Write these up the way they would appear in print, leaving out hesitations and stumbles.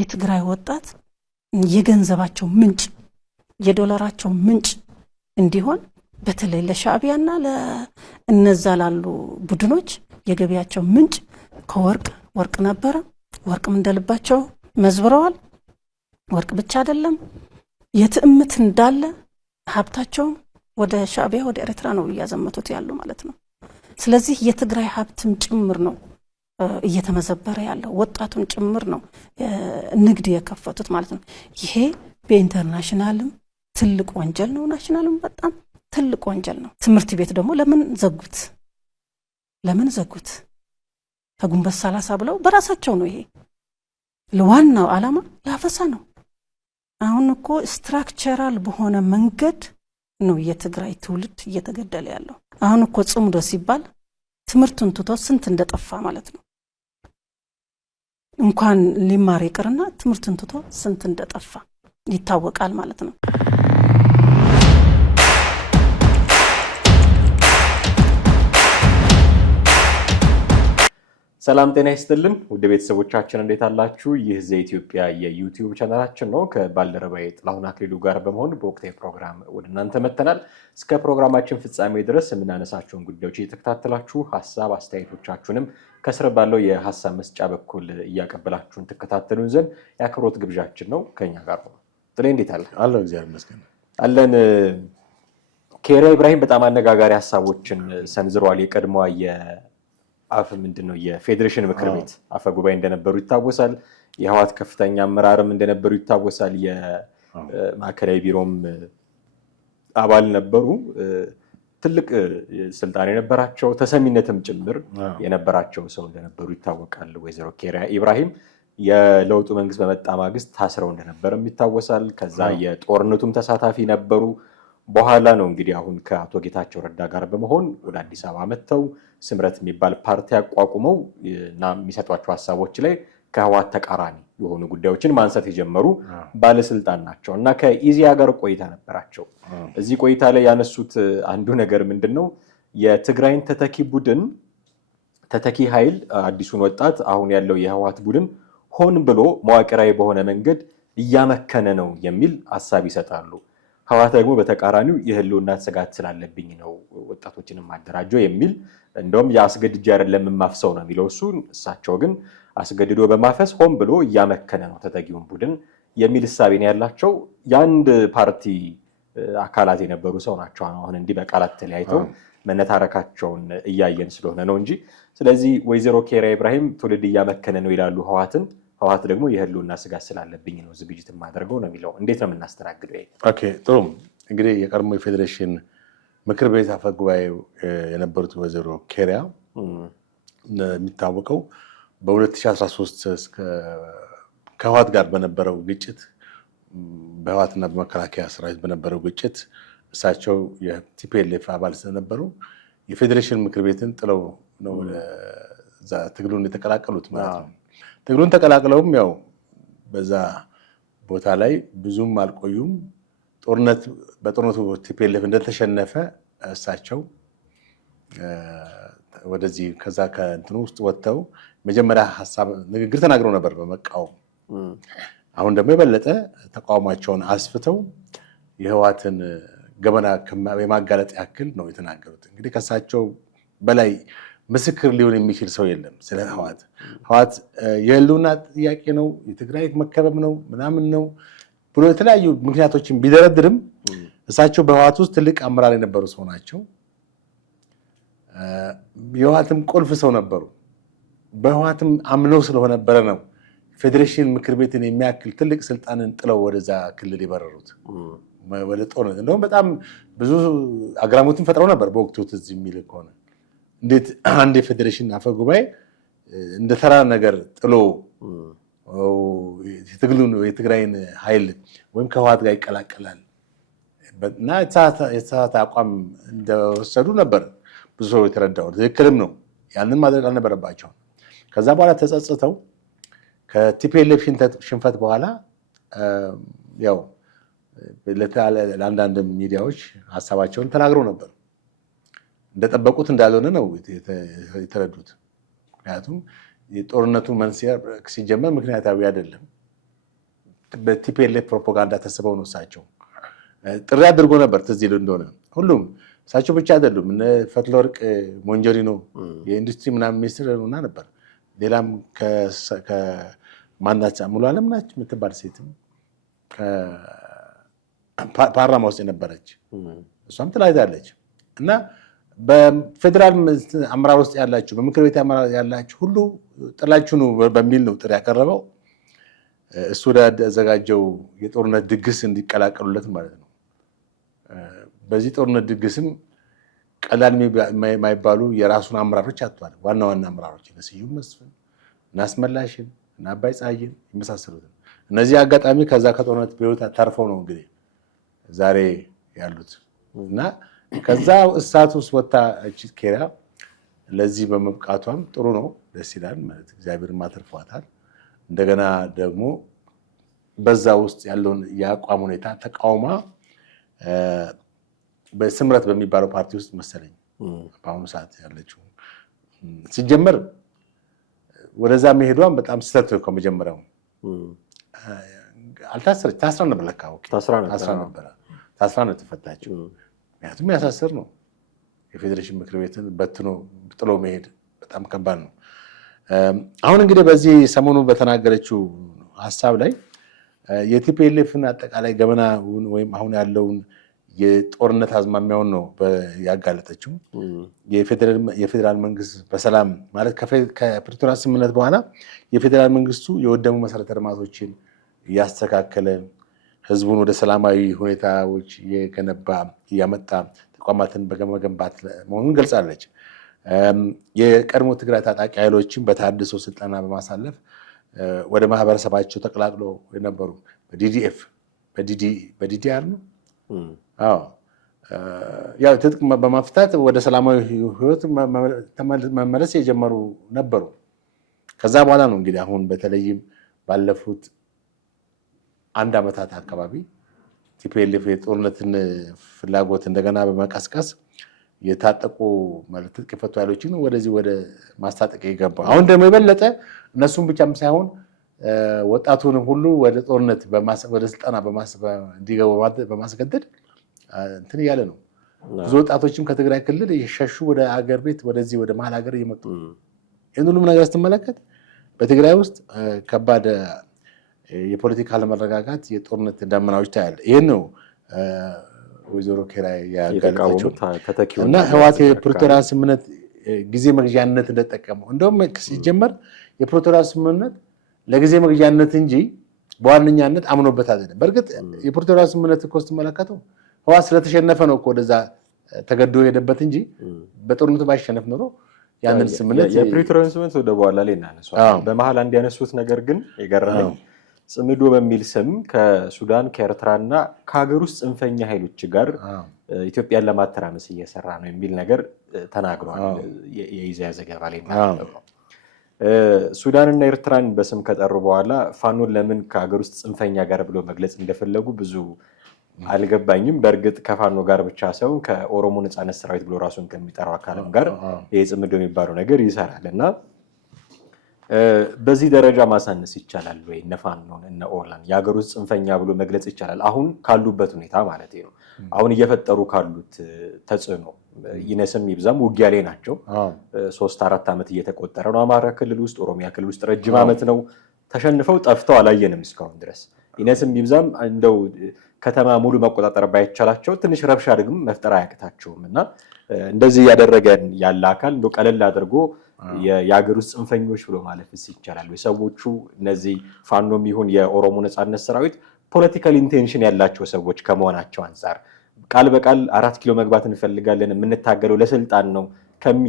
የትግራይ ወጣት የገንዘባቸው ምንጭ የዶላራቸው ምንጭ እንዲሆን በተለይ ለሻዕቢያና ለእነዛ ላሉ ቡድኖች የገቢያቸው ምንጭ ወርቅ ነበረ። ወርቅም እንደልባቸው መዝብረዋል። ወርቅ ብቻ አይደለም የትዕምት እንዳለ ሀብታቸው ወደ ሻዕቢያ ወደ ኤርትራ ነው እያዘመቱት ያሉ ማለት ነው። ስለዚህ የትግራይ ሀብትም ጭምር ነው እየተመዘበረ ያለው ወጣቱን ጭምር ነው ንግድ የከፈቱት ማለት ነው። ይሄ በኢንተርናሽናልም ትልቅ ወንጀል ነው፣ ናሽናልም በጣም ትልቅ ወንጀል ነው። ትምህርት ቤት ደግሞ ለምን ዘጉት? ከጉንበት 30 ብለው በራሳቸው ነው። ይሄ ለዋናው ዓላማ ላፈሳ ነው። አሁን እኮ ስትራክቸራል በሆነ መንገድ ነው የትግራይ ትውልድ እየተገደለ ያለው። አሁን እኮ ጽምዶ ሲባል ትምህርቱን ትቶ ስንት እንደጠፋ ማለት ነው። እንኳን ሊማር ይቅርና ትምህርቱን ትቶ ስንት እንደጠፋ ይታወቃል ማለት ነው። ሰላም ጤና ይስጥልን ውድ ቤተሰቦቻችን እንዴት አላችሁ? ይህ ዘኢትዮጵያ የዩቲዩብ ቻናላችን ነው። ከባልደረባዬ ጥላሁን አክሊሉ ጋር በመሆን በወቅታዊ ፕሮግራም ወደ እናንተ መጥተናል። እስከ ፕሮግራማችን ፍጻሜ ድረስ የምናነሳቸውን ጉዳዮች እየተከታተላችሁ ሀሳብ አስተያየቶቻችሁንም ከስር ባለው የሀሳብ መስጫ በኩል እያቀበላችሁን ትከታተሉን ዘንድ የአክብሮት ግብዣችን ነው። ከኛ ጋር ነው። ጥሌ እንዴት አለ? አለው እግዚአብሔር ይመስገን አለን። ኬሪያ ኢብራሂም በጣም አነጋጋሪ ሀሳቦችን ሰንዝረዋል። የቀድሞዋ ምንድነው የፌዴሬሽን ምክር ቤት አፈ ጉባኤ እንደነበሩ ይታወሳል። የህወሓት ከፍተኛ አመራርም እንደነበሩ ይታወሳል። የማዕከላዊ ቢሮም አባል ነበሩ። ትልቅ ስልጣን የነበራቸው ተሰሚነትም ጭምር የነበራቸው ሰው እንደነበሩ ይታወቃል። ወይዘሮ ኬሪያ ኢብራሂም የለውጡ መንግስት በመጣ ማግስት ታስረው እንደነበረም ይታወሳል። ከዛ የጦርነቱም ተሳታፊ ነበሩ። በኋላ ነው እንግዲህ አሁን ከአቶ ጌታቸው ረዳ ጋር በመሆን ወደ አዲስ አበባ መጥተው ስምረት የሚባል ፓርቲ አቋቁመው እና የሚሰጧቸው ሀሳቦች ላይ ከህወሓት ተቃራኒ የሆኑ ጉዳዮችን ማንሳት የጀመሩ ባለስልጣን ናቸው እና ከኢዜአ ጋር ቆይታ ነበራቸው። እዚህ ቆይታ ላይ ያነሱት አንዱ ነገር ምንድነው የትግራይን ተተኪ ኃይል አዲሱን ወጣት አሁን ያለው የህወሓት ቡድን ሆን ብሎ መዋቅራዊ በሆነ መንገድ እያመከነ ነው የሚል ሀሳብ ይሰጣሉ። ህወሓት ደግሞ በተቃራኒው የህልውና ስጋት ስላለብኝ ነው ወጣቶችንም ማደራጀው የሚል እንደውም ያስገድጃ አይደለም ማፍሰው ነው የሚለው እሱ። እሳቸው ግን አስገድዶ በማፈስ ሆን ብሎ እያመከነ ነው ተተኪውን ቡድን የሚል ሐሳብ ነው ያላቸው። የአንድ ፓርቲ አካላት የነበሩ ሰው ናቸው። አሁን እንዲህ በቃላት ተለያይተው መነታረካቸውን እያየን ስለሆነ ነው እንጂ። ስለዚህ ወይዘሮ ኬሪያ ኢብራሂም ትውልድ እያመከነ ነው ይላሉ ህወሓት ደግሞ የህልውና ስጋት ስላለብኝ ነው ዝግጅት ማድረገው ነው የሚለው። እንዴት ነው የምናስተናግደው? ኦኬ ጥሩ። እንግዲህ የቀድሞ የፌዴሬሽን ምክር ቤት አፈ ጉባኤ የነበሩት ወይዘሮ ኬሪያ የሚታወቀው በ2013 ከህወሓት ጋር በነበረው ግጭት በህወሓትና በመከላከያ ሰራዊት በነበረው ግጭት እሳቸው የቲፒኤልኤፍ አባል ስለነበሩ የፌዴሬሽን ምክር ቤትን ጥለው ነው ትግሉን የተቀላቀሉት ማለት ነው። ትግሉን ተቀላቅለውም ያው በዛ ቦታ ላይ ብዙም አልቆዩም። በጦርነቱ ቲፒኤልኤፍ እንደተሸነፈ እሳቸው ወደዚህ ከዛ ከእንትኑ ውስጥ ወጥተው መጀመሪያ ንግግር ተናግረው ነበር በመቃወም። አሁን ደግሞ የበለጠ ተቃውሟቸውን አስፍተው የህወሓትን ገበና የማጋለጥ ያክል ነው የተናገሩት። እንግዲህ ከእሳቸው በላይ ምስክር ሊሆን የሚችል ሰው የለም ስለ ህወሓት የህልውና ጥያቄ ነው፣ የትግራይ መከበብ ነው ምናምን ነው ብሎ የተለያዩ ምክንያቶችን ቢደረድርም እሳቸው በህወሓት ውስጥ ትልቅ አመራር የነበሩ ሰው ናቸው። የህወሓትም ቁልፍ ሰው ነበሩ። በህወሓትም አምነው ስለሆነበረ ነው ፌዴሬሽን ምክር ቤትን የሚያክል ትልቅ ስልጣንን ጥለው ወደዛ ክልል የበረሩት ወደ ጦርነት። እንደውም በጣም ብዙ አግራሞትን ፈጥረው ነበር በወቅቱ ትዝ የሚል ከሆነ። እንዴት አንድ የፌዴሬሽን አፈ ጉባኤ እንደ ተራ ነገር ጥሎ የትግራይን ኃይል ወይም ከህወሓት ጋር ይቀላቀላል እና የተሳሳተ አቋም እንደወሰዱ ነበር ብዙ ሰው የተረዳው። ትክክልም ነው። ያንን ማድረግ አልነበረባቸውም። ከዛ በኋላ ተጸጽተው ከቲፒኤልኤፍ ሽንፈት በኋላ ያው ለአንዳንድ ሚዲያዎች ሀሳባቸውን ተናግረው ነበር። እንደጠበቁት እንዳልሆነ ነው የተረዱት። ምክንያቱም የጦርነቱ መንስኤ ሲጀመር ምክንያታዊ አይደለም። በቲፒኤልኤፍ ፕሮፓጋንዳ ተስበው ነው እሳቸው ጥሪ አድርጎ ነበር። ትዝ ይል እንደሆነ ሁሉም እሳቸው ብቻ አይደሉም። እነ ፈትለወርቅ ሞንጆሪኖ የኢንዱስትሪ ምናምን ሚኒስትር ሆና ነበር። ሌላም ከማናት ሙሉ አለም ናች የምትባል ሴትም ፓርላማ ውስጥ የነበረች እሷም ትላይታለች። እና በፌዴራል አመራር ውስጥ ያላችሁ በምክር ቤት አመራር ያላችሁ ሁሉ ጥላችሁ ነው በሚል ነው ጥሪ ያቀረበው። እሱ ወዳዘጋጀው የጦርነት ድግስ እንዲቀላቀሉለት ማለት ነው። በዚህ ጦርነት ድግስም ቀላል የማይባሉ የራሱን አመራሮች አጥቷል። ዋና ዋና አመራሮች እነ ስዩም መስፍን እና አስመላሽን እና አባይ ፀሐይን የመሳሰሉትን እነዚህ አጋጣሚ ከዛ ከጦርነት በህይወት ተርፈው ነው እንግዲህ ዛሬ ያሉት እና ከዛ እሳት ውስጥ ወጣ እቺ ኬሪያ ለዚህ በመብቃቷም ጥሩ ነው፣ ደስ ይላል ማለት እግዚአብሔር ማተርፏታል። እንደገና ደግሞ በዛ ውስጥ ያለውን የአቋም ሁኔታ ተቃውማ በስምረት በሚባለው ፓርቲ ውስጥ መሰለኝ በአሁኑ ሰዓት ያለችው ሲጀመር ወደዛ መሄዷን በጣም ስህተት ነው። ከመጀመሪያው አልታሰረች፣ ታስራ ነበር። ለካ ታስራ ነው የተፈታችው። ምክንያቱም ያሳስር ነው። የፌዴሬሽን ምክር ቤትን በትኖ ጥሎ መሄድ በጣም ከባድ ነው። አሁን እንግዲህ በዚህ ሰሞኑ በተናገረችው ሀሳብ ላይ የቲፒኤልኤፍን አጠቃላይ ገመናውን ወይም አሁን ያለውን የጦርነት አዝማሚያውን ነው ያጋለጠችው። የፌዴራል መንግስት በሰላም ማለት ከፕሪቶሪያ ስምምነት በኋላ የፌዴራል መንግስቱ የወደሙ መሰረተ ልማቶችን እያስተካከለ ህዝቡን ወደ ሰላማዊ ሁኔታዎች እየገነባ እያመጣ ተቋማትን በመገንባት መሆኑን ገልጻለች። የቀድሞ ትግራይ ታጣቂ ኃይሎችን በተሃድሶ ስልጠና በማሳለፍ ወደ ማህበረሰባቸው ተቀላቅሎ የነበሩ በዲዲኤፍ በዲዲአር ነው ያው ትጥቅ በማፍታት ወደ ሰላማዊ ህይወት መመለስ የጀመሩ ነበሩ። ከዛ በኋላ ነው እንግዲህ አሁን በተለይም ባለፉት 1 ዓመታት አካባቢ ቲፒኤልኤፍ የጦርነትን ፍላጎት እንደገና በመቀስቀስ የታጠቁ ማለት ትጥቅ የፈቱ ኃይሎችን ወደዚህ ወደ ማስታጠቅ ይገባ። አሁን ደግሞ የበለጠ እነሱም ብቻም ሳይሆን ወጣቱንም ሁሉ ወደ ጦርነት ወደ ስልጠና እንዲገቡ በማስገደድ እንትን እያለ ነው። ብዙ ወጣቶችም ከትግራይ ክልል የሸሹ ወደ አገር ቤት ወደዚህ ወደ መሀል ሀገር እየመጡ ይህን ሁሉም ነገር ስትመለከት በትግራይ ውስጥ ከባድ የፖለቲካ አለመረጋጋት፣ የጦርነት ደመናዎች ታያለ። ይህን ነው ወይዘሮ ኬሪያ ያጋለጠችው እና ህወሓት የፕሪቶሪያ ስምምነት ጊዜ መግዣነት እንደተጠቀመው እንደውም ሲጀመር የፕሪቶሪያ ስምምነት ለጊዜ መግዣነት እንጂ በዋነኛነት አምኖበት አይደለም። በእርግጥ የፕሪቶሪያ ስምምነት እኮ ስትመለከተው ህወሓት ስለተሸነፈ ነው እኮ ወደዛ ተገዶ ሄደበት እንጂ በጦርነቱ ባይሸነፍ ኖሮ ያንን ስምምነት የፕሪቶሪያ ስምምነት ወደ በኋላ ላይ እናነሳዋለን። በመሀል አንድ ያነሱት ነገር ግን የገረመኝ ጽምዶ በሚል ስም ከሱዳን ከኤርትራና ከሀገር ውስጥ ጽንፈኛ ኃይሎች ጋር ኢትዮጵያን ለማተራመስ እየሰራ ነው የሚል ነገር ተናግሯል። የኢዜአ ዘገባ ላይ ነው። ሱዳንና ኤርትራን በስም ከጠሩ በኋላ ፋኖን ለምን ከሀገር ውስጥ ጽንፈኛ ጋር ብሎ መግለጽ እንደፈለጉ ብዙ አልገባኝም። በእርግጥ ከፋኖ ጋር ብቻ ሳይሆን ከኦሮሞ ነፃነት ሰራዊት ብሎ ራሱን ከሚጠራው አካልም ጋር ይህ ጽምዶ የሚባለው ነገር ይሰራል እና በዚህ ደረጃ ማሳነስ ይቻላል ወይ? እነ ፋኖን እነ ኦላን የሀገር ውስጥ ጽንፈኛ ብሎ መግለጽ ይቻላል? አሁን ካሉበት ሁኔታ ማለት ነው። አሁን እየፈጠሩ ካሉት ተጽዕኖ ይነስም ይብዛም ውጊያ ላይ ናቸው። 3-4 ዓመት እየተቆጠረ ነው። አማራ ክልል ውስጥ፣ ኦሮሚያ ክልል ውስጥ ረጅም ዓመት ነው። ተሸንፈው ጠፍተው አላየንም እስካሁን ድረስ። ይነስም ይብዛም እንደው ከተማ ሙሉ መቆጣጠር ባይቻላቸው ትንሽ ረብሻ ደግሞ መፍጠር አያቅታቸውም እና እንደዚህ እያደረገን ያለ አካል እንደው ቀለል አድርጎ የሀገር ውስጥ ጽንፈኞች ብሎ ማለፍስ ይቻላል? ሰዎቹ እነዚህ ፋኖም ይሁን የኦሮሞ ነፃነት ሰራዊት ፖለቲካል ኢንቴንሽን ያላቸው ሰዎች ከመሆናቸው አንጻር ቃል በቃል 4 ኪሎ መግባት እንፈልጋለን የምንታገለው ለስልጣን ነው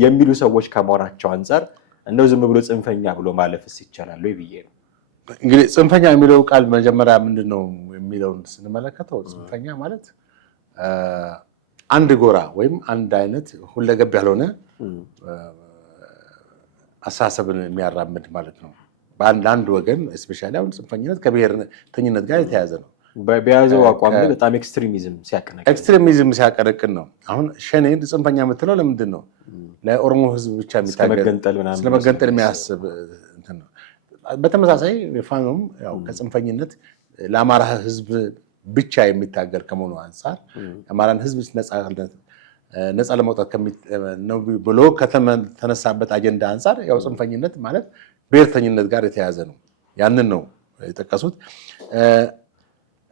የሚሉ ሰዎች ከመሆናቸው አንጻር እንደው ዝም ብሎ ጽንፈኛ ብሎ ማለፍስ ይቻላል ወይ ብዬ ነው። እንግዲህ ጽንፈኛ የሚለው ቃል መጀመሪያ ምንድን ነው የሚለውን ስንመለከተው ጽንፈኛ ማለት አንድ ጎራ ወይም አንድ አይነት ሁለገብ ያልሆነ አስተሳሰብን የሚያራምድ ማለት ነው። በአንድ ወገን ስፔሻሊ አሁን ጽንፈኝነት ከብሔርተኝነት ጋር የተያዘ ነው። በያዘው አቋም በጣም ኤክስትሪሚዝም ሲያቀነቅን ነው። አሁን ሸኔን ጽንፈኛ የምትለው ለምንድን ነው? ለኦሮሞ ሕዝብ ብቻ ስለመገንጠል የሚያስብ እንትን ነው። በተመሳሳይ ፋኖም ያው ከጽንፈኝነት ለአማራ ህዝብ ብቻ የሚታገል ከመሆኑ አንፃር የአማራን ህዝብ ነፃ ለማውጣት ነው ብሎ ከተነሳበት አጀንዳ አንፃር ያው ጽንፈኝነት ማለት ብሔርተኝነት ጋር የተያዘ ነው። ያንን ነው የጠቀሱት።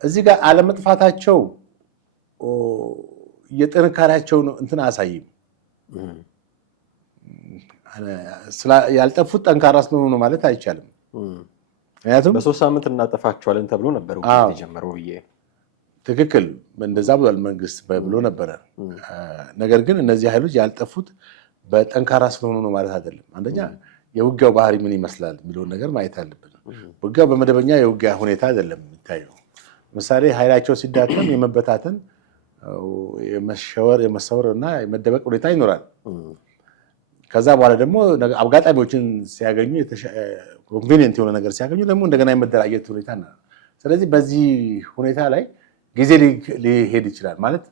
እዚህ ጋር አለመጥፋታቸው የጥንካሬያቸው እንትን አያሳይም። ያልጠፉት ጠንካራ ስለሆኑ ማለት አይቻልም። ምክንያቱም በ3 ሳምንት እናጠፋቸዋለን ተብሎ ነበር የጀመረው ብዬ ትክክል እንደዛ ብሏል መንግስት ብሎ ነበረ። ነገር ግን እነዚህ ኃይሎች ያልጠፉት በጠንካራ ስለሆኑ ነው ማለት አይደለም። አንደኛ የውጊያው ባህሪ ምን ይመስላል የሚለውን ነገር ማየት አለብን። ውጊያው በመደበኛ የውጊያ ሁኔታ አይደለም የሚታየው። ለምሳሌ ኃይላቸው ሲዳከም የመበታተን የመሰወር እና የመደበቅ ሁኔታ ይኖራል። ከዛ በኋላ ደግሞ አጋጣሚዎችን ሲያገኙ ኮንቬኒየንት የሆነ ነገር ሲያገኙ ደግሞ እንደገና የመደራጀት ሁኔታ ነው። ስለዚህ በዚህ ሁኔታ ላይ ጊዜ ሊሄድ ይችላል ማለት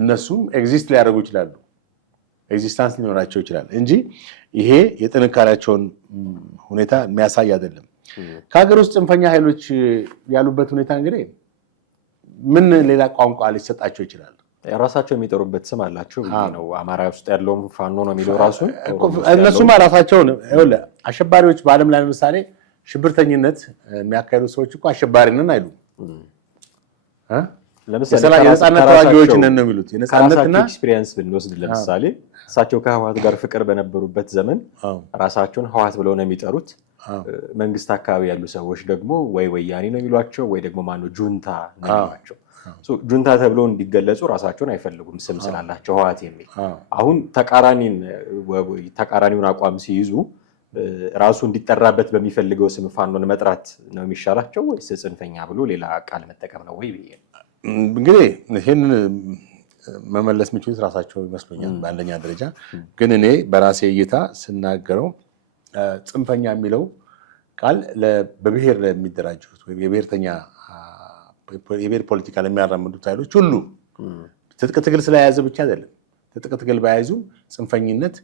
እነሱም ኤግዚስት ሊያደርጉ ይችላሉ፣ ኤግዚስታንስ ሊኖራቸው ይችላል እንጂ ይሄ የጥንካሬያቸውን ሁኔታ የሚያሳይ አይደለም። ከሀገር ውስጥ ጽንፈኛ ኃይሎች ያሉበት ሁኔታ እንግዲህ ምን ሌላ ቋንቋ ሊሰጣቸው ይችላል? ራሳቸው የሚጠሩበት ስም አላቸው ነው። አማራ ውስጥ ያለውም ፋኖ ነው የሚለው ራሱ እነሱም ራሳቸውን አሸባሪዎች በዓለም ላይ ለምሳሌ ሽብርተኝነት የሚያካሂዱ ሰዎች እኮ አሸባሪ ነን አይሉ። ለምሳሌ የነጻነት ተዋጊዎች ነን ነው የሚሉት። የነጻነትና ኤክስፒሪየንስ ብንወስድ ለምሳሌ እሳቸው ከህወሓት ጋር ፍቅር በነበሩበት ዘመን ራሳቸውን ህወሓት ብለው ነው የሚጠሩት። መንግስት አካባቢ ያሉ ሰዎች ደግሞ ወይ ወያኔ ነው የሚሏቸው ወይ ደግሞ ማነው ጁንታ ነው የሚሏቸው። ጁንታ ተብለው እንዲገለጹ ራሳቸውን አይፈልጉም ስም ስላላቸው ህወሓት የሚል። አሁን ተቃራኒውን አቋም ሲይዙ ራሱ እንዲጠራበት በሚፈልገው ስም ፋኖን መጥራት ነው የሚሻላቸው ወይስ ጽንፈኛ ብሎ ሌላ ቃል መጠቀም ነው ወይ ብዬ እንግዲህ ይህን መመለስ የሚችሉት ራሳቸው ይመስሉኛል በአንደኛ ደረጃ። ግን እኔ በራሴ እይታ ስናገረው ጽንፈኛ የሚለው ቃል በብሔር ለሚደራጁት ወይም የብሔር ፖለቲካ ለሚያራምዱት ኃይሎች ሁሉ ትጥቅ ትግል ስለያዘ ብቻ አይደለም። ትጥቅ ትግል በያዙም ጽንፈኝነት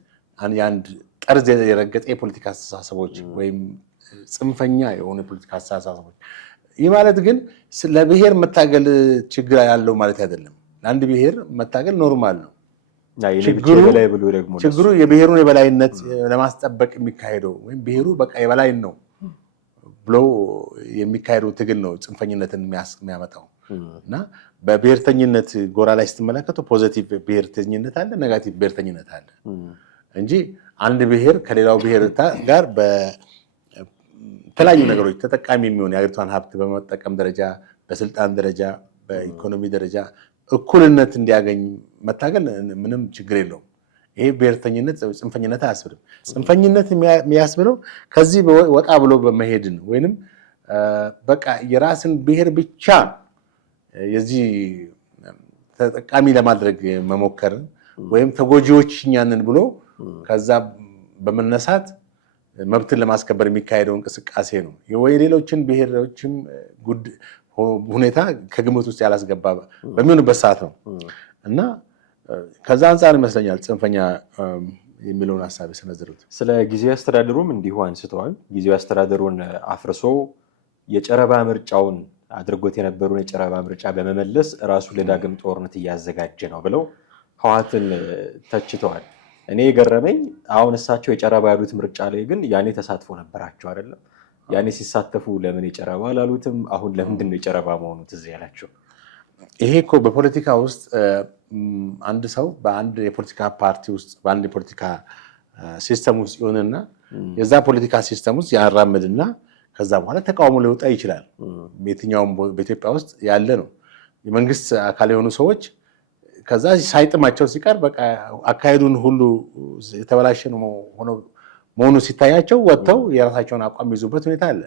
የአንድ ጠርዝ የረገጠ የፖለቲካ አስተሳሰቦች ወይም ጽንፈኛ የሆኑ የፖለቲካ አስተሳሰቦች። ይህ ማለት ግን ለብሔር መታገል ችግር ያለው ማለት አይደለም። ለአንድ ብሔር መታገል ኖርማል ነው። ችግሩ የብሔሩን የበላይነት ለማስጠበቅ የሚካሄደው ወይም ብሔሩ በቃ የበላይ ነው ብሎ የሚካሄደው ትግል ነው ጽንፈኝነትን የሚያመጣው። እና በብሔርተኝነት ጎራ ላይ ስትመለከቱ ፖዚቲቭ ብሔርተኝነት አለ፣ ኔጋቲቭ ብሔርተኝነት አለ እንጂ አንድ ብሔር ከሌላው ብሔር ጋር በተለያዩ ነገሮች ተጠቃሚ የሚሆን የሀገሪቷን ሀብት በመጠቀም ደረጃ፣ በስልጣን ደረጃ፣ በኢኮኖሚ ደረጃ እኩልነት እንዲያገኝ መታገል ምንም ችግር የለውም። ይሄ ብሔርተኝነት ጽንፈኝነት አያስብልም። ጽንፈኝነት የሚያስብለው ከዚህ ወጣ ብሎ በመሄድን ወይንም በቃ የራስን ብሔር ብቻ የዚህ ተጠቃሚ ለማድረግ መሞከርን ወይም ተጎጂዎች እኛንን ብሎ ከዛ በመነሳት መብትን ለማስከበር የሚካሄደው እንቅስቃሴ ነው። ወይ ሌሎችን ብሔሮችም ሁኔታ ከግምት ውስጥ ያላስገባ በሚሆንበት ሰዓት ነው እና ከዛ አንጻር ይመስለኛል ጽንፈኛ የሚለውን ሀሳብ የሰነዘሩት። ስለ ጊዜያዊ አስተዳደሩም እንዲሁ አንስተዋል። ጊዜያዊ አስተዳደሩን አፍርሶ የጨረባ ምርጫውን አድርጎት የነበረውን የጨረባ ምርጫ በመመለስ ራሱ ለዳግም ጦርነት እያዘጋጀ ነው ብለው ህወሓትን ተችተዋል። እኔ የገረመኝ አሁን እሳቸው የጨረባ ያሉት ምርጫ ላይ ግን ያኔ ተሳትፎ ነበራቸው አይደለም? ያኔ ሲሳተፉ ለምን የጨረባ አላሉትም? አሁን ለምንድን ነው የጨረባ መሆኑ ትዝ ያላቸው? ይሄ እኮ በፖለቲካ ውስጥ አንድ ሰው በአንድ የፖለቲካ ፓርቲ ውስጥ በአንድ የፖለቲካ ሲስተም ውስጥ ይሆንና የዛ ፖለቲካ ሲስተም ውስጥ ያራምድና ከዛ በኋላ ተቃውሞ ሊወጣ ይችላል። በየትኛውም በኢትዮጵያ ውስጥ ያለ ነው። የመንግስት አካል የሆኑ ሰዎች ከዛ ሳይጥማቸው ሲቀር በቃ አካሄዱን ሁሉ የተበላሸ መሆኑ ሲታያቸው ወጥተው የራሳቸውን አቋም ይዙበት ሁኔታ አለ።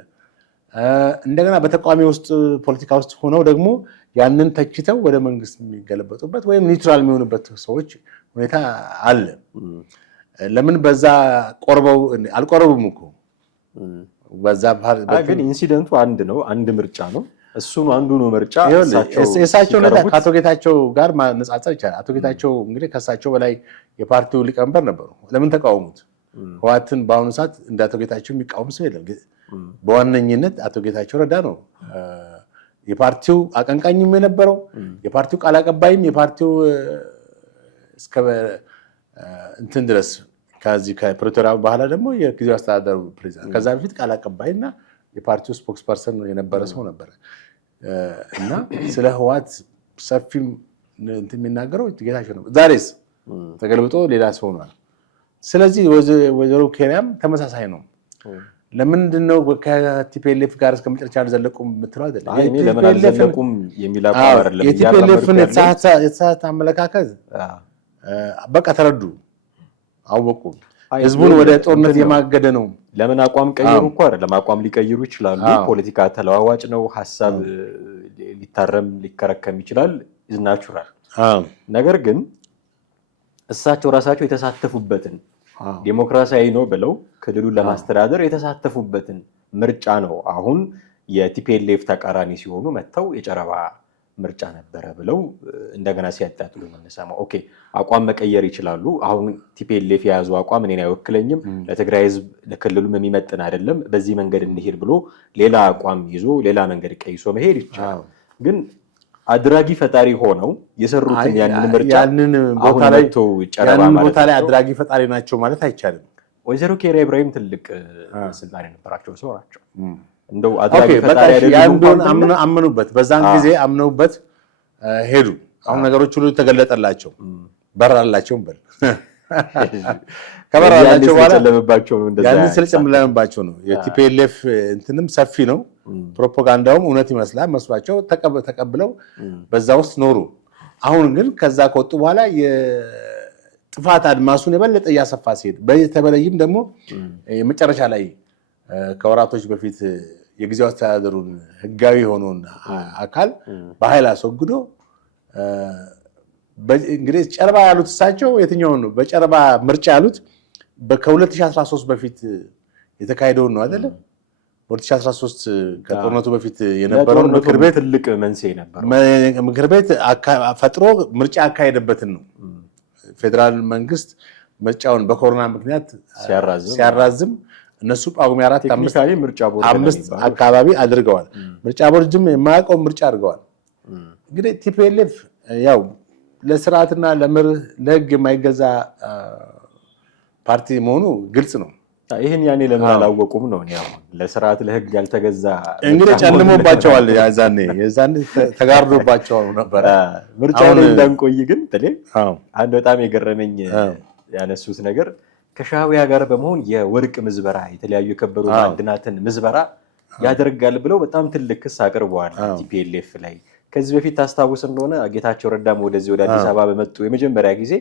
እንደገና በተቃዋሚ ውስጥ ፖለቲካ ውስጥ ሆነው ደግሞ ያንን ተችተው ወደ መንግስት የሚገለበጡበት ወይም ኒውትራል የሚሆኑበት ሰዎች ሁኔታ አለ። ለምን በዛ ቆርበው አልቆረቡም እኮ በዛ ግን ኢንሲደንቱ አንድ ነው፣ አንድ ምርጫ ነው። እሱን አንዱ ነው ምርጫ የእሳቸው ከአቶ ጌታቸው ጋር ማነጻጸር ይቻላል። አቶ ጌታቸው እንግዲህ ከእሳቸው በላይ የፓርቲው ሊቀመንበር ነበሩ። ለምን ተቃወሙት? ህወሓትን በአሁኑ ሰዓት እንደ አቶ ጌታቸው የሚቃወም ሰው የለም። በዋነኝነት አቶ ጌታቸው ረዳ ነው የፓርቲው አቀንቃኝም የነበረው የፓርቲው ቃል አቀባይም የፓርቲው እስከ እንትን ድረስ ከዚህ ከፕሪቶሪያ በኋላ ደግሞ የጊዜያዊ አስተዳደሩ ፕሬዚዳንት ከዛ በፊት ቃል አቀባይና የፓርቲው ስፖክስ ፐርሰን የነበረ ሰው ነበረ እና ስለ ህወሓት ሰፊም እንትን የሚናገረው ጌታቸው ነው። ዛሬስ ተገልብጦ ሌላ ሰው ነው። ስለዚህ ወይዘሮ ኬሪያም ተመሳሳይ ነው። ለምንድን ነው ከቲፒኤልኤፍ ጋር እስከ መጨረሻ አልዘለቁም የምትለው አይደለም። እኔ ለምን አልዘለቁም የሚል አቋም አይደለም። የቲፒኤልኤፍን የተሳሳተ አመለካከት በቃ ተረዱ፣ አወቁ። ህዝቡን ወደ ጦርነት የማገደ ነው። ለምን አቋም ቀይሩ እኮ አይደለም። አቋም ሊቀይሩ ይችላሉ። ፖለቲካ ተለዋዋጭ ነው። ሀሳብ ሊታረም ሊከረከም ይችላል። ኢዝ ናቹራል። ነገር ግን እሳቸው ራሳቸው የተሳተፉበትን ዲሞክራሲያዊ ነው ብለው ክልሉን ለማስተዳደር የተሳተፉበትን ምርጫ ነው አሁን የቲፒኤልኤፍ ተቃራኒ ሲሆኑ መጥተው የጨረባ ምርጫ ነበረ ብለው እንደገና ሲያጣጥሉ የምንሰማው። ኦኬ አቋም መቀየር ይችላሉ። አሁን ቲፒኤልኤፍ የያዙ አቋም እኔን አይወክለኝም፣ ለትግራይ ህዝብ ለክልሉም የሚመጥን አይደለም፣ በዚህ መንገድ እንሄድ ብሎ ሌላ አቋም ይዞ ሌላ መንገድ ቀይሶ መሄድ ይቻላል። ግን አድራጊ ፈጣሪ ሆነው የሰሩትን ያንን ምርጫ ያንን ቦታ ላይ አድራጊ ፈጣሪ ናቸው ማለት አይቻልም። ወይዘሮ ኬሪያ ኢብራሂም ትልቅ ስልጣን የነበራቸው ሰው ናቸው። እንደው አድራጊ ፈጣሪ አይደሉም። አመኑበት፣ በዛን ጊዜ አምነውበት ሄዱ። አሁን ነገሮች ሁሉ ተገለጠላቸው፣ በራላቸው በል ከበራላቸው በኋላ ያንን ስለጨለመባቸው ነው። የቲፒኤልኤፍ እንትንም ሰፊ ነው። ፕሮፓጋንዳውም እውነት ይመስላል መስሏቸው ተቀብለው በዛ ውስጥ ኖሩ። አሁን ግን ከዛ ከወጡ በኋላ የጥፋት አድማሱን የበለጠ እያሰፋ ሲሄድ በተለይም ደግሞ መጨረሻ ላይ ከወራቶች በፊት የጊዜያዊ አስተዳደሩን ህጋዊ የሆነውን አካል በኃይል አስወግዶ እንግዲህ ጨረባ ያሉት እሳቸው የትኛውን ነው? በጨረባ ምርጫ ያሉት ከ2013 በፊት የተካሄደውን ነው አይደለም? 2013 ከጦርነቱ በፊት የነበረውን ምክር ቤት ትልቅ መንስኤ ነበር። ምክር ቤት ፈጥሮ ምርጫ ያካሄደበትን ነው። ፌዴራል መንግስት ምርጫውን በኮሮና ምክንያት ሲያራዝም እነሱ ጳጉሜ 4-5 አካባቢ አድርገዋል። ምርጫ ቦርድም የማያውቀው ምርጫ አድርገዋል። እንግዲህ ቲፒኤልኤፍ ያው ለስርዓትና ለህግ የማይገዛ ፓርቲ መሆኑ ግልጽ ነው። ይህን ያኔ ለምን አላወቁም ነው? ለስርዓት ለህግ ያልተገዛ እንግዲህ ጨልሞባቸዋል። የዛኔ ተጋርዶባቸው ነበር። ምርጫው ላይ እንዳንቆይ ግን አንድ በጣም የገረመኝ ያነሱት ነገር ከሻዕቢያ ጋር በመሆን የወርቅ ምዝበራ የተለያዩ የከበሩ ማዕድናትን ምዝበራ ያደርጋል ብለው በጣም ትልቅ ክስ አቅርበዋል ቲፒኤልኤፍ ላይ። ከዚህ በፊት ታስታውስ እንደሆነ ጌታቸው ረዳም ወደዚህ ወደ አዲስ አበባ በመጡ የመጀመሪያ ጊዜ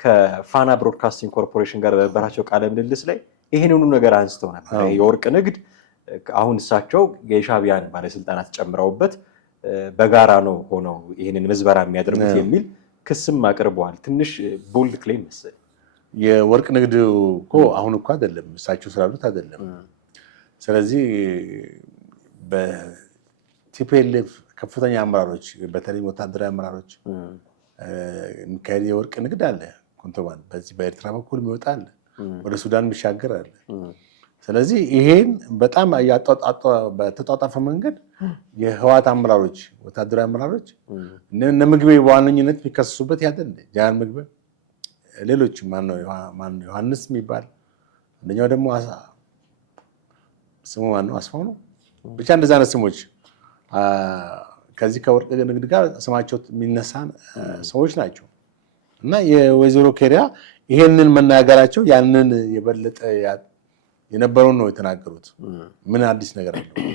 ከፋና ብሮድካስቲንግ ኮርፖሬሽን ጋር በነበራቸው ቃለ ምልልስ ላይ ይህንኑ ነገር አንስተው ነበር። የወርቅ ንግድ አሁን እሳቸው የሻዕቢያን ባለስልጣናት ጨምረውበት በጋራ ነው ሆነው ይህንን ምዝበራ የሚያደርጉት የሚል ክስም አቅርበዋል። ትንሽ ቦልድ ክሌም መሰለኝ። የወርቅ ንግድ እኮ አሁን እኮ አይደለም እሳቸው ስላሉት አይደለም። ስለዚህ በቲፒኤልኤፍ ከፍተኛ አመራሮች በተለይ ወታደራዊ አመራሮች የሚካሄድ የወርቅ ንግድ አለ። ኮንትሮባንድ በዚህ በኤርትራ በኩል የሚወጣ አለ፣ ወደ ሱዳን የሚሻገር አለ። ስለዚህ ይሄን በጣም በተጧጣፈ መንገድ የህወሓት አመራሮች ወታደራዊ አመራሮች እነ ምግቤ በዋነኝነት የሚከሰሱበት ያደል ጃን ምግቤ፣ ሌሎች ማነው ዮሐንስ የሚባል አንደኛው ደግሞ ስሙ ማነው አስፋው ነው። ብቻ እንደዛ አይነት ስሞች ከዚህ ከወርቅ ንግድ ጋር ስማቸው የሚነሳ ሰዎች ናቸው። እና የወይዘሮ ኬሪያ ይሄንን መናገራቸው ያንን የበለጠ የነበረውን ነው የተናገሩት። ምን አዲስ ነገር አለው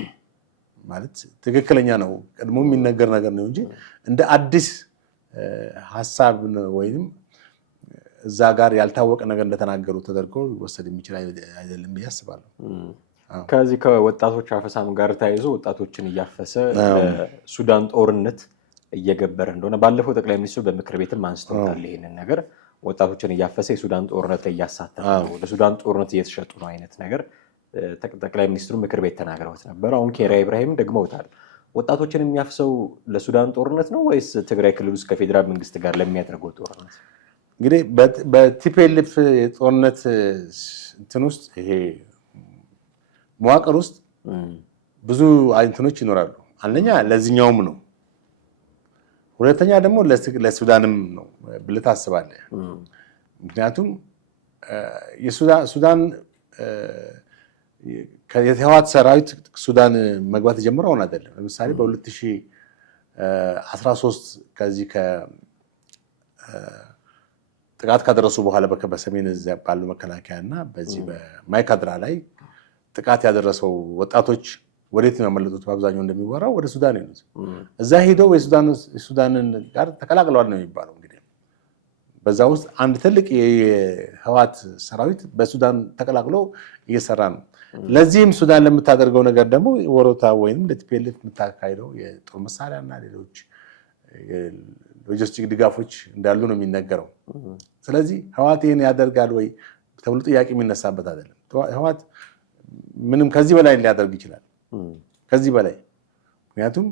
ማለት ትክክለኛ ነው፣ ቀድሞ የሚነገር ነገር ነው እንጂ እንደ አዲስ ሀሳብ ወይም እዛ ጋር ያልታወቀ ነገር እንደተናገሩ ተደርጎ ሊወሰድ የሚችል አይደለም ብዬ አስባለሁ። ከዚህ ከወጣቶች አፈሳም ጋር ተያይዞ ወጣቶችን እያፈሰ ለሱዳን ጦርነት እየገበረ እንደሆነ ባለፈው ጠቅላይ ሚኒስትሩ በምክር ቤትም አንስተውታል። ይሄንን ነገር ወጣቶችን እያፈሰ የሱዳን ጦርነት ላይ እያሳተፈ ነው፣ ለሱዳን ጦርነት እየተሸጡ ነው አይነት ነገር ጠቅላይ ሚኒስትሩ ምክር ቤት ተናግረውት ነበር። አሁን ኬሪያ ኢብራሂም ደግመውታል። ወጣቶችን የሚያፍሰው ለሱዳን ጦርነት ነው ወይስ ትግራይ ክልል ውስጥ ከፌዴራል መንግስት ጋር ለሚያደርገው ጦርነት? እንግዲህ በቲፒኤልኤፍ የጦርነት እንትን ውስጥ ይሄ መዋቅር ውስጥ ብዙ አይነቶች ይኖራሉ። አንደኛ ለዚህኛውም ነው፣ ሁለተኛ ደግሞ ለሱዳንም ነው ብለህ ታስባለህ። ምክንያቱም የሱዳን የህወሓት ሰራዊት ሱዳን መግባት የጀመረው አሁን አይደለም። ለምሳሌ በ2013 ከዚህ ጥቃት ካደረሱ በኋላ በሰሜን እዝ ባለው መከላከያ እና በዚህ በማይካድራ ላይ ጥቃት ያደረሰው ወጣቶች ወዴት ነው ያመለጡት? በአብዛኛው እንደሚወራው ወደ ሱዳን ነው። እዛ ሄደው የሱዳንን ጋር ተቀላቅለዋል ነው የሚባለው። እንግዲህ በዛ ውስጥ አንድ ትልቅ የህወሓት ሰራዊት በሱዳን ተቀላቅሎ እየሰራ ነው። ለዚህም ሱዳን ለምታደርገው ነገር ደግሞ ወሮታ ወይም ለቲፒኤልኤፍ የምታካሂደው የጦር መሳሪያና ሌሎች ሎጂስቲክ ድጋፎች እንዳሉ ነው የሚነገረው። ስለዚህ ህወሓት ይህን ያደርጋል ወይ ተብሎ ጥያቄ የሚነሳበት አይደለም። ህወሓት ምንም ከዚህ በላይ ሊያደርግ ይችላል፣ ከዚህ በላይ ምክንያቱም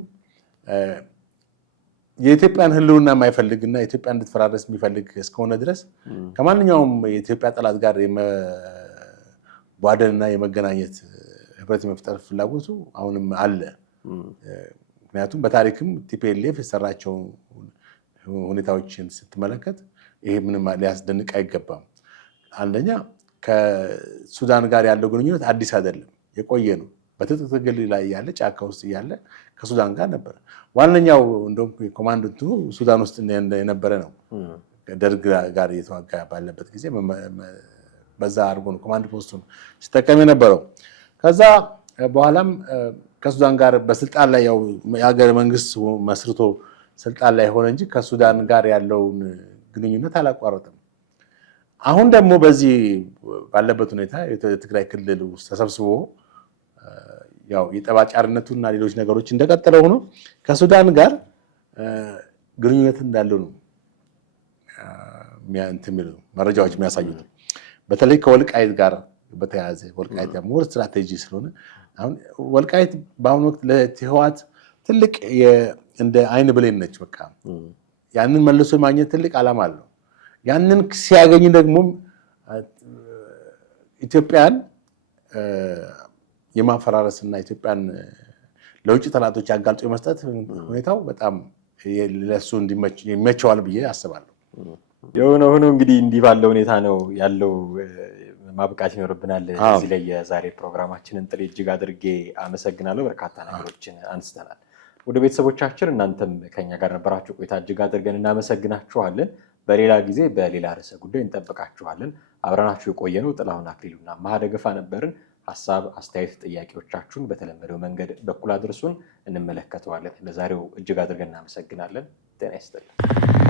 የኢትዮጵያን ህልውና የማይፈልግና ኢትዮጵያ እንድትፈራረስ የሚፈልግ እስከሆነ ድረስ ከማንኛውም የኢትዮጵያ ጠላት ጋር የመቧደንና የመገናኘት ህብረት የመፍጠር ፍላጎቱ አሁንም አለ። ምክንያቱም በታሪክም ቲፒኤልኤፍ የሰራቸው ሁኔታዎችን ስትመለከት ይሄ ምንም ሊያስደንቅ አይገባም። አንደኛ ከሱዳን ጋር ያለው ግንኙነት አዲስ አይደለም፣ የቆየ ነው። በትጥቅ ትግል ላይ ያለ ጫካ ውስጥ እያለ ከሱዳን ጋር ነበረ። ዋነኛው እንደውም ኮማንዶ ሱዳን ውስጥ የነበረ ነው። ደርግ ጋር እየተዋጋ ባለበት ጊዜ በዛ አድርጎ ነው ኮማንድ ፖስቱን ሲጠቀም የነበረው። ከዛ በኋላም ከሱዳን ጋር በስልጣን ላይ ያው የሀገር መንግስት መስርቶ ስልጣን ላይ ሆነ እንጂ ከሱዳን ጋር ያለውን ግንኙነት አላቋረጠም። አሁን ደግሞ በዚህ ባለበት ሁኔታ የትግራይ ክልል ውስጥ ተሰብስቦ ያው የጠባጫሪነቱና ሌሎች ነገሮች እንደቀጠለ ሆኖ ከሱዳን ጋር ግንኙነት እንዳለው ነው መረጃዎች የሚያሳዩት። በተለይ ከወልቃይት ጋር በተያያዘ ወልቃይት ሞር ስትራቴጂ ስለሆነ አሁን ወልቃይት በአሁኑ ወቅት ለህወሓት ትልቅ እንደ አይን ብሌን ነች። በቃ ያንን መልሶ ማግኘት ትልቅ ዓላማ አለው። ያንን ሲያገኝ ደግሞ ኢትዮጵያን የማፈራረስና ኢትዮጵያን ለውጭ ጠላቶች አጋልጦ የመስጠት ሁኔታው በጣም ለሱ ይመቸዋል ብዬ አስባለሁ። የሆነ ሆኖ እንግዲህ እንዲህ ባለው ሁኔታ ነው ያለው። ማብቃት ይኖርብናል። እዚህ ላይ የዛሬ ፕሮግራማችንን ጥሪ እጅግ አድርጌ አመሰግናለሁ። በርካታ ነገሮችን አንስተናል። ወደ ቤተሰቦቻችን እናንተም ከኛ ጋር ነበራችሁ ቆይታ እጅግ አድርገን እናመሰግናችኋለን። በሌላ ጊዜ በሌላ ርዕሰ ጉዳይ እንጠብቃችኋለን። አብረናችሁ የቆየነው ጥላሁን አክሊሉና ማህደገፋ ነበርን። ሀሳብ፣ አስተያየት፣ ጥያቄዎቻችሁን በተለመደው መንገድ በኩል አድርሱን፣ እንመለከተዋለን። ለዛሬው እጅግ አድርገን እናመሰግናለን። ጤና ይስጥልን።